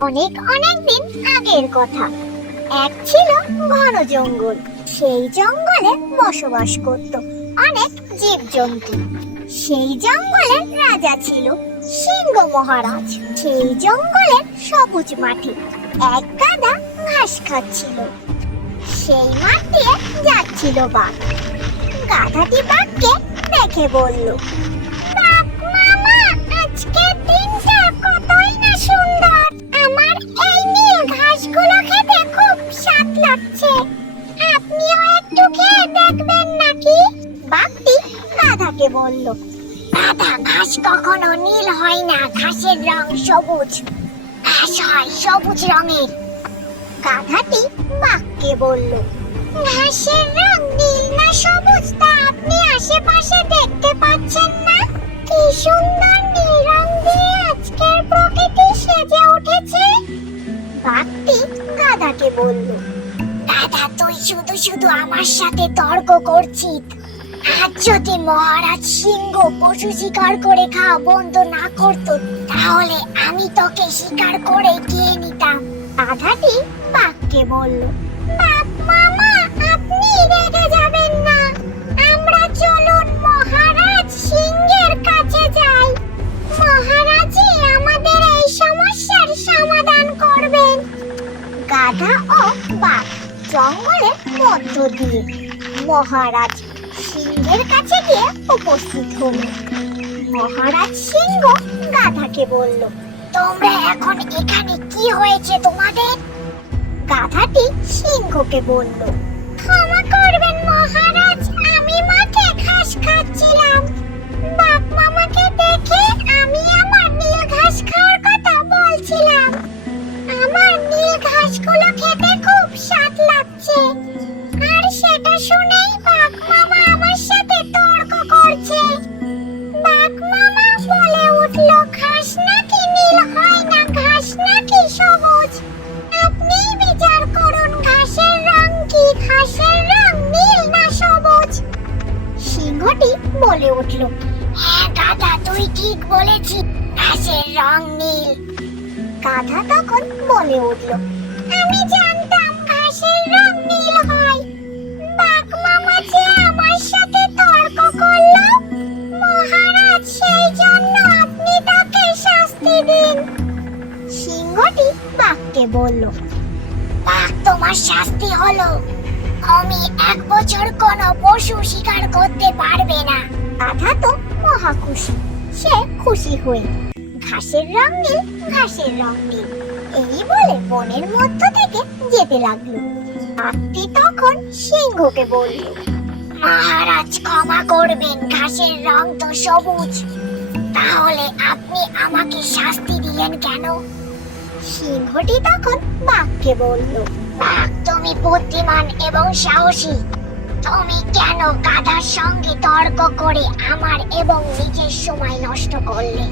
অনেক অনেক দিন আগের কথা। এক ছিল ঘন জঙ্গল, সেই জঙ্গলে বসবাস করত অনেক জীবজন্তু। সেই জঙ্গলের রাজা ছিল, সিংহ মহারাজ। সেই জঙ্গলের সবুজ মাঠে এক গাদা ঘাস খাচ্ছিল। সেই মাঠ দিয়ে যাচ্ছিল বাঘ। গাধাটি বাঘকে দেখে বলল বলল গাধা ঘাস কখনো নীল হয় না, ঘাসের রং সবুজ। ঘাস হয় সবুজ রঙের। গাধাটি বাঘকে বলল, ঘাসের রং নীল না সবুজ তা আপনি আশেপাশে দেখতে পাচ্ছেন না? কি সুন্দর নীল রং দিয়ে আজকের প্রকৃতি সেজে উঠেছে। বাঘটি গাধাকে বলল, দাদা, তুই শুধু শুধু আমার সাথে তর্ক করছিস। আজ যদি মহারাজ সিংহ পশু শিকার করে খাওয়া বন্ধ না তাহলে আমি তোকে শিকার করে গিয়ে নিতাম। বাঘকে বলল বাঘ মামা, আপনি রেগে যাবেন না। আমরা চলুন মহারাজ সিংহের কাছে যাই। মহারাজই আমাদের এই সমস্যার সমাধান করবেন। গাধা ও বাঘ জঙ্গলের মধ্য দিয়ে মহারাজ সিংহের কাছে গিয়ে উপস্থিত হল। মহারাজ সিংহ গাধাকে বলল, তোমরা এখন এখানে কি হয়েছে তোমাদের? গাধাটি সিংহকে বলল, ক্ষমা করবেন মহারাজ, আমি মাঠে ঘাস খাচ্ছিলাম। বাঘ মামাকে দেখে আমি আমার নীল ঘাস খাওয়ার কথা বলছিলাম। আমার নীল ঘাসগুলো খেতে খুব স্বাদ লাগছে। আর সেটা শুনেই উঠল। হ্যাঁ তুই ঠিক বলেছিস। ঘাসের রং নীল। গাধা তখন বলে উঠল, আমি জানতাম ঘাসের রং নীল হয়। বাঘ মামা যে আমার সাথে তর্ক মহারাজ সেই জন্য আপনি তাকে শাস্তি দিন। সিংহটি বাঘকে বলল, বাঘ, তোমার শাস্তি হলো। আমি এক বছর কোনো পশু শিকার করতে পারবে না। তো মহা খুশি। সে খুশি হয়ে ঘাসের রং নীল, ঘাসের রং নীল। এই বলে বনের মধ্য থেকে যেতে লাগল। বাঘটি তখন সিংহকে বলল, মহারাজ ক্ষমা করবেন, ঘাসের রং তো সবুজ। তাহলে আপনি আমাকে শাস্তি দিলেন কেন? সিংহটি তখন বাঘকে বলল, বাঘ তুমি বুদ্ধিমান এবং সাহসী। তুমি কেন গাধার সঙ্গে তর্ক করে আমার এবং নিজের সময় নষ্ট করলে?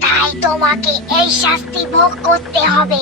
তাই তোমাকে এই শাস্তি ভোগ করতে হবে।